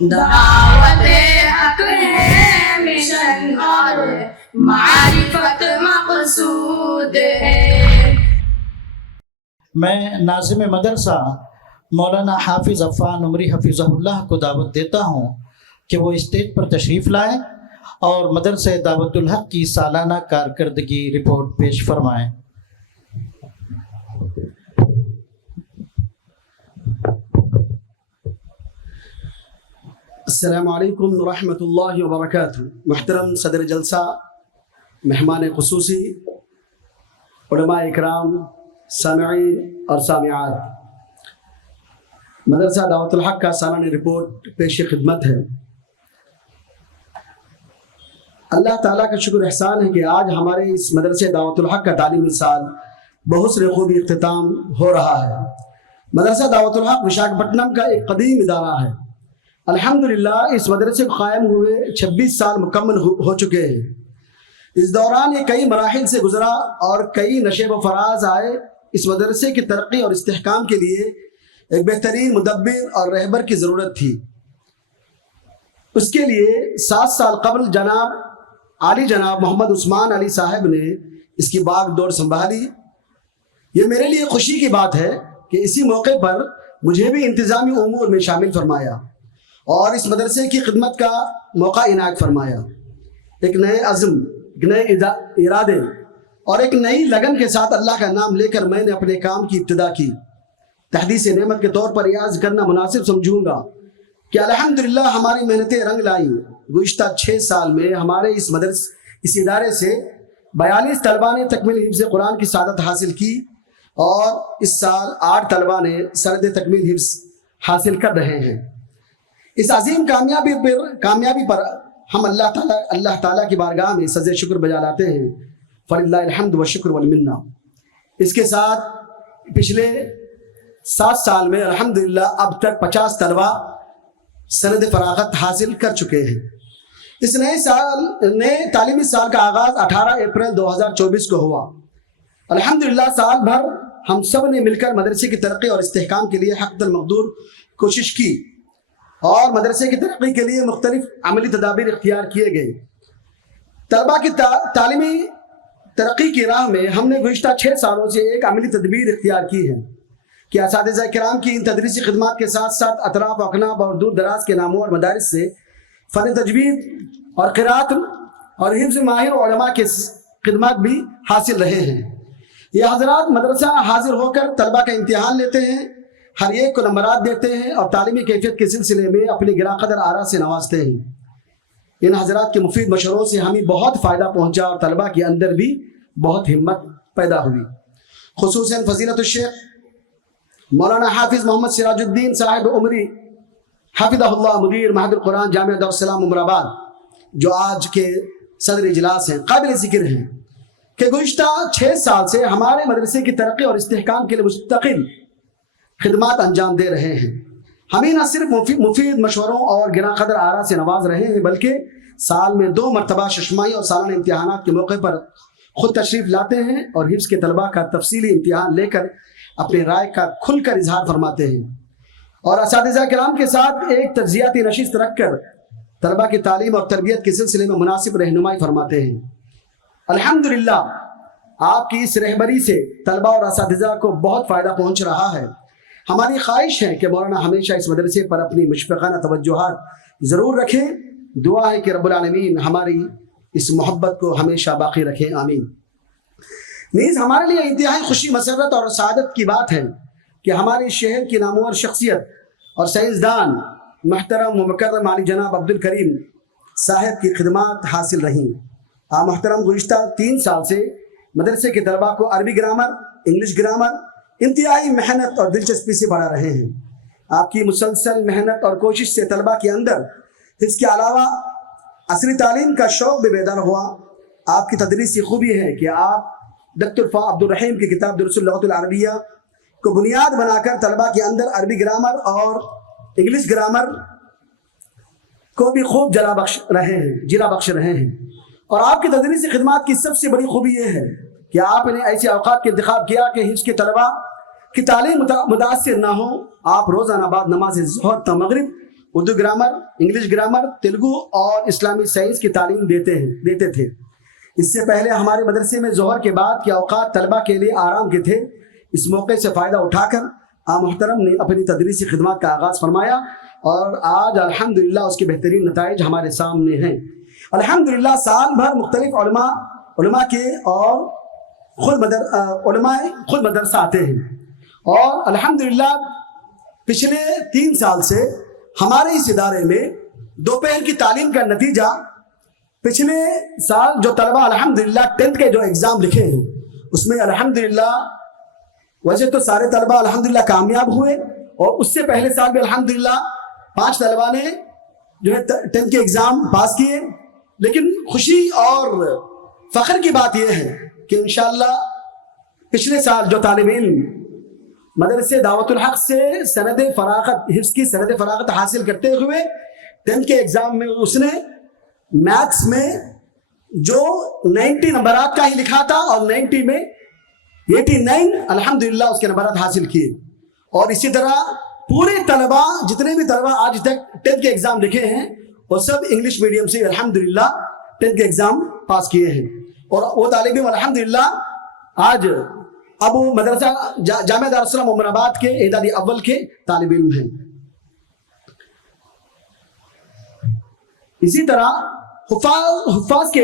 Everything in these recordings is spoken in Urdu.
دعوت حق ہے مشن اور معرفت مقصود ہے۔ میں ناظم مدرسہ مولانا حافظ عفان عمری حفظہ اللہ کو دعوت دیتا ہوں کہ وہ اسٹیج پر تشریف لائیں اور مدرسہ دعوت الحق کی سالانہ کارکردگی رپورٹ پیش فرمائیں۔ السلام علیکم ورحمۃ اللہ وبرکاتہ۔ محترم صدر جلسہ، مہمان خصوصی، علماء اکرام، سامعین اور سامعات، مدرسہ دعوت الحق کا سالانہ رپورٹ پیش خدمت ہے۔ اللہ تعالیٰ کا شکر احسان ہے کہ آج ہمارے اس مدرسہ دعوت الحق کا تعلیمی سال بحسن خوبی اختتام ہو رہا ہے۔ مدرسہ دعوت الحق وشاکھپٹنم کا ایک قدیم ادارہ ہے۔ الحمدللہ اس مدرسے کو قائم ہوئے 26 سال مکمل ہو چکے ہیں۔ اس دوران یہ کئی مراحل سے گزرا اور کئی نشیب و فراز آئے۔ اس مدرسے کی ترقی اور استحکام کے لیے ایک بہترین مدبر اور رہبر کی ضرورت تھی۔ اس کے لیے 7 سال قبل جناب محمد عثمان علی صاحب نے اس کی باغ دوڑ سنبھالی۔ یہ میرے لیے خوشی کی بات ہے کہ اسی موقع پر مجھے بھی انتظامی امور میں شامل فرمایا اور اس مدرسے کی خدمت کا موقع عنایت فرمایا۔ ایک نئے عزم، ایک نئے ارادے اور ایک نئی لگن کے ساتھ اللہ کا نام لے کر میں نے اپنے کام کی ابتدا کی۔ تحدیث نعمت کے طور پر یہ عرض کرنا مناسب سمجھوں گا کہ الحمدللہ ہماری محنتیں رنگ لائیں۔ گزشتہ 6 سال میں ہمارے اس ادارے سے 42 طلباء نے تکمیل حفظ قرآن کی سعادت حاصل کی اور اس سال 8 طلباء نے سند تکمیل حفظ حاصل کر رہے ہیں۔ اس عظیم کامیابی پر ہم اللہ تعالیٰ کی بارگاہ میں سجدہ شکر بجا لاتے ہیں۔ فللہ الحمد والشکر والمنہ۔ اس کے ساتھ پچھلے 7 سال میں الحمدللہ اب تک 50 طلباء سند فراغت حاصل کر چکے ہیں۔ اس نئے تعلیمی سال کا آغاز 18 اپریل 2024 کو ہوا۔ الحمدللہ سال بھر ہم سب نے مل کر مدرسے کی ترقی اور استحکام کے لیے حق المقدور کوشش کی اور مدرسے کی ترقی کے لیے مختلف عملی تدابیر اختیار کیے گئے۔ طلباء کی تعلیمی ترقی کی راہ میں ہم نے گزشتہ 6 سالوں سے ایک عملی تدبیر اختیار کی ہے کہ اساتذہ کرام کی ان تدریسی خدمات کے ساتھ ساتھ اطراف و اکناف اور دور دراز کے نامور مدارس سے فن تجوید اور قرات اور حفظ ماہر علماء کے خدمات بھی حاصل رہے ہیں۔ یہ حضرات مدرسہ حاضر ہو کر طلباء کا امتحان لیتے ہیں، ہر ایک کو نمبرات دیتے ہیں اور تعلیمی کیفیت کے سلسلے میں اپنی گراں قدر آراء سے نوازتے ہیں۔ ان حضرات کے مفید مشوروں سے ہمیں بہت فائدہ پہنچا اور طلباء کے اندر بھی بہت ہمت پیدا ہوئی۔ خصوصاً فضیلت الشیخ مولانا حافظ محمد سراج الدین صاحب عمری حافظہ اللہ مدیر معہد القرآن جامعہ دارالسلام عمر آباد، جو آج کے صدر اجلاس ہیں، قابل ذکر ہیں کہ گزشتہ 6 سال سے ہمارے مدرسے کی ترقی اور استحکام کے لیے مستقل خدمات انجام دے رہے ہیں۔ ہمیں نہ صرف مفید مشوروں اور گراں قدر آراء سے نواز رہے ہیں بلکہ سال میں 2 مرتبہ ششمائی اور سالانہ امتحانات کے موقع پر خود تشریف لاتے ہیں اور حفظ کے طلباء کا تفصیلی امتحان لے کر اپنی رائے کا کھل کر اظہار فرماتے ہیں اور اساتذہ کرام کے ساتھ ایک تجزیاتی نشست رکھ کر طلباء کی تعلیم اور تربیت کے سلسلے میں مناسب رہنمائی فرماتے ہیں۔ الحمدللہ آپ کی اس رہبری سے طلباء اور اساتذہ کو بہت فائدہ پہنچ رہا ہے۔ ہماری خواہش ہے کہ مولانا ہمیشہ اس مدرسے پر اپنی مشفقانہ توجہات ضرور رکھیں۔ دعا ہے کہ رب العالمین ہماری اس محبت کو ہمیشہ باقی رکھیں، آمین۔ نیز ہمارے لیے انتہائی خوشی، مسرت اور سعادت کی بات ہے کہ ہمارے شہر کی نامور شخصیت اور سائنسدان محترم و مکرم علی جناب عبدالکریم صاحب کی خدمات حاصل رہیں۔ محترم گزشتہ 3 سال سے مدرسے کے طلباء کو عربی گرامر، انگلش گرامر انتہائی محنت اور دلچسپی سے پڑھا رہے ہیں۔ آپ کی مسلسل محنت اور کوشش سے طلباء کے اندر اس کے علاوہ عصری تعلیم کا شوق بھی بیدار ہوا۔ آپ کی تدریسی خوبی ہے کہ آپ ڈاکٹر عبد الرحیم کی کتاب درس اللغۃ العربیہ کو بنیاد بنا کر طلباء کے اندر عربی گرامر اور انگلش گرامر کو بھی خوب جلا بخش رہے ہیں اور آپ کی تدریسی خدمات کی سب سے بڑی خوبی یہ ہے کہ آپ نے ایسے اوقات کے انتخاب کیا کہ حفظ کے طلباء کی تعلیم متاثر نہ ہو۔ آپ روزانہ بعد نماز ظہر تا مغرب Urdu grammar, English grammar, Telugu اور اسلامی سائنس کی تعلیم دیتے تھے۔ اس سے پہلے ہمارے مدرسے میں ظہر کے بعد کے اوقات طلبہ کے لیے آرام کے تھے۔ اس موقع سے فائدہ اٹھا کر آپ محترم نے اپنی تدریسی خدمات کا آغاز فرمایا اور آج الحمدللہ اس کے بہترین نتائج ہمارے سامنے ہیں۔ الحمدللہ سال بھر مختلف علماء کے اور علماء خود مدرسہ آتے ہیں، اور الحمدللہ پچھلے 3 سال سے ہمارے اس ادارے میں دوپہر کی تعلیم کا نتیجہ، پچھلے سال جو طلبہ الحمدللہ 10th کے جو ایگزام لکھے ہیں اس میں الحمدللہ ویسے تو سارے طلبہ الحمدللہ کامیاب ہوئے، اور اس سے پہلے سال بھی الحمدللہ 5 طلبہ نے جو ہے 10th کے ایگزام پاس کیے۔ لیکن خوشی اور فخر کی بات یہ ہے کہ انشاءاللہ پچھلے سال جو طالب علم مدرسے دعوت الحق سے سند فراغت، حفظ کی سند فراغت حاصل کرتے ہوئے 10th کے ایگزام میں اس نے میتھس میں جو 90 نمبرات کا ہی لکھا تھا اور 90 میں 89 الحمدللہ اس کے نمبرات حاصل کیے۔ اور اسی طرح پورے طلبہ، جتنے بھی طلبہ آج تک 10th کے ایگزام لکھے ہیں وہ سب انگلش میڈیم سے الحمدللہ 10th کے ایگزام پاس کیے ہیں، اور وہ طالب علم الحمدللہ آج اب وہ مدرسہ جامعہ دارالسلام عمر آباد کے اعدادی اول کے طالب علم ہیں۔ اسی طرح حفاظ کے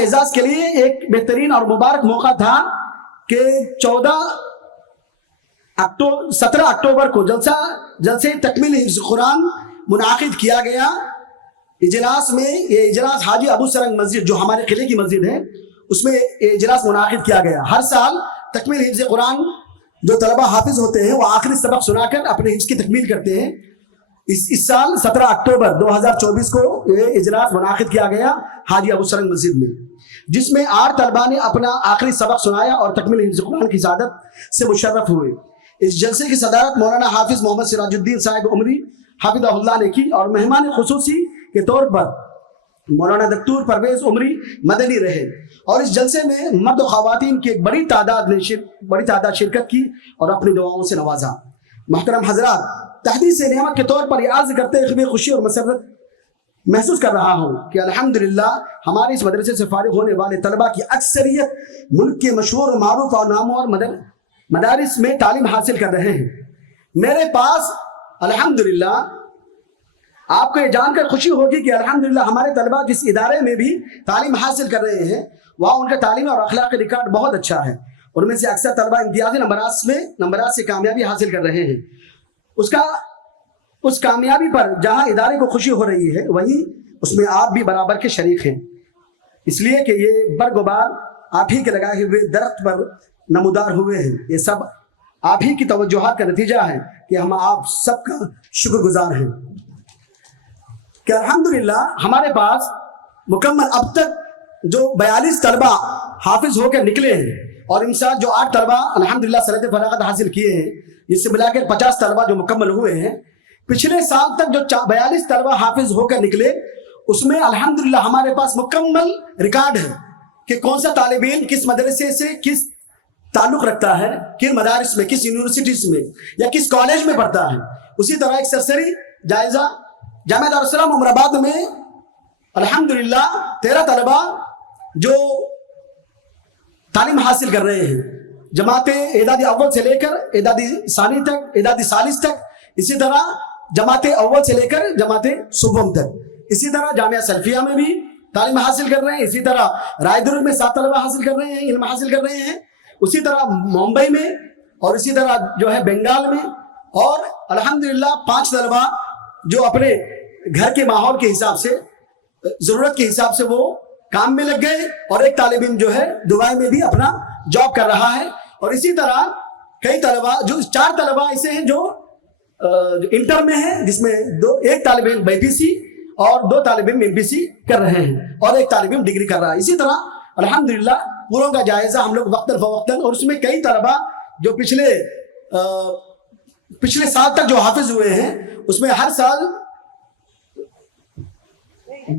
اعزاز کے لیے ایک بہترین اور مبارک موقع تھا کہ 17 اکتوبر کو جلسے تکمیل حفظ قرآن منعقد کیا گیا۔ اجلاس میں یہ اجلاس حاجی ابو سرنگ مسجد جو ہمارے قلعے کی مسجد ہے اس میں یہ اجلاس منعقد کیا گیا۔ ہر سال تکمیل حفظ قرآن جو طلبہ حافظ ہوتے ہیں وہ آخری سبق سنا کر اپنے حفظ کی تکمیل کرتے ہیں۔ اس سال 17 اکتوبر 2024 کو یہ اجلاس منعقد کیا گیا حاجی ابو سرنگ مسجد میں، جس میں 8 طلبہ نے اپنا آخری سبق سنایا اور تکمیل حفظ قرآن کی سعادت سے مشرف ہوئے۔ اس جلسے کی صدارت مولانا حافظ محمد سراج الدین صاحب عمری حافظہ اللہ نے کی، اور مہمان خصوصی کے طور پر مولانا دکتور پرویز عمری مدنی رہے، اور اس جلسے میں مرد و خواتین کی ایک بڑی تعداد شرکت کی اور اپنی دعاؤں سے نوازا۔ محترم حضرات، تحدیث نعمت کے طور پر یہ عرض کرتے ہوئے خوشی اور مسرت محسوس کر رہا ہوں کہ الحمدللہ ہمارے اس مدرسے سے فارغ ہونے والے طلبہ کی اکثریت ملک کے مشہور و معروف اور نامور مدارس میں تعلیم حاصل کر رہے ہیں۔ میرے پاس الحمدللہ آپ کو یہ جان کر خوشی ہوگی کہ الحمدللہ ہمارے طلبہ جس ادارے میں بھی تعلیم حاصل کر رہے ہیں وہاں ان کا تعلیمی اور اخلاقی ریکارڈ بہت اچھا ہے۔ ان میں سے اکثر طلبہ امتیازی نمبرات سے کامیابی حاصل کر رہے ہیں۔ اس کامیابی پر جہاں ادارے کو خوشی ہو رہی ہے وہیں اس میں آپ بھی برابر کے شریک ہیں، اس لیے کہ یہ برگ و بار آپ ہی کے لگائے ہوئے درخت پر نمودار ہوئے ہیں۔ یہ سب آپ ہی کی توجہات کا نتیجہ ہے کہ ہم آپ سب کا شکر گزار ہیں کہ الحمدللہ ہمارے پاس مکمل اب تک جو 42 طلبہ حافظ ہو کر نکلے ہیں، اور ان سال جو 8 طلبہ الحمدللہ سند فراغت حاصل کیے ہیں، جس سے ملا کر 50 طلبہ جو مکمل ہوئے ہیں۔ پچھلے سال تک جو 42 طلبہ حافظ ہو کر نکلے اس میں الحمدللہ ہمارے پاس مکمل ریکارڈ ہے کہ کون سا طالب علم کس مدرسے سے کس تعلق رکھتا ہے، کن مدارس میں، کس یونیورسٹیز میں یا کس کالج میں پڑھتا ہے۔ اسی طرح ایک سرسری جائزہ جامعہ دارالسلام عمر آباد میں الحمدللہ 13 طلبہ جو تعلیم حاصل کر رہے ہیں، جماعت اعدادی اول سے لے کر اعدادی ثانی تک، اعدادی ثالث تک، اسی طرح جماعت اول سے لے کر جماعت صوبم تک، اسی طرح جامعہ سلفیہ میں بھی تعلیم حاصل کر رہے ہیں، اسی طرح رائے درگ میں 7 طلبہ حاصل کر رہے ہیں، علم حاصل کر رہے ہیں، اسی طرح ممبئی میں، اور اسی طرح جو ہے بنگال میں، اور الحمدللہ 5 طلبہ جو اپنے گھر کے ماحول کے حساب سے، ضرورت کے حساب سے وہ کام میں لگ گئے، اور ایک طالب علم جو ہے دبئی میں بھی اپنا جاب کر رہا ہے۔ اور اسی طرح کئی طلبہ جو 4 طلبہ ایسے ہیں جو انٹر میں ہیں، جس میں ایک طالب علم بی پی سی اور 2 طالب علم ایم پی سی کر رہے ہیں، اور ایک طالب علم ڈگری کر رہا ہے۔ اسی طرح الحمدللہ پوروں کا جائزہ ہم لوگ وقتاً فوقتاً، اور اس میں کئی طلبہ جو پچھلے سال تک جو حافظ ہوئے ہیں اس میں ہر سال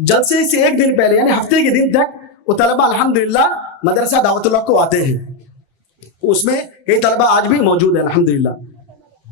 جلسے سے ایک دن پہلے یعنی ہفتے کے دن تک وہ طلبہ الحمدللہ مدرسہ دعوت اللہ کو آتے ہیں۔ اس میں کئی طلبہ آج بھی موجود ہیں الحمدللہ۔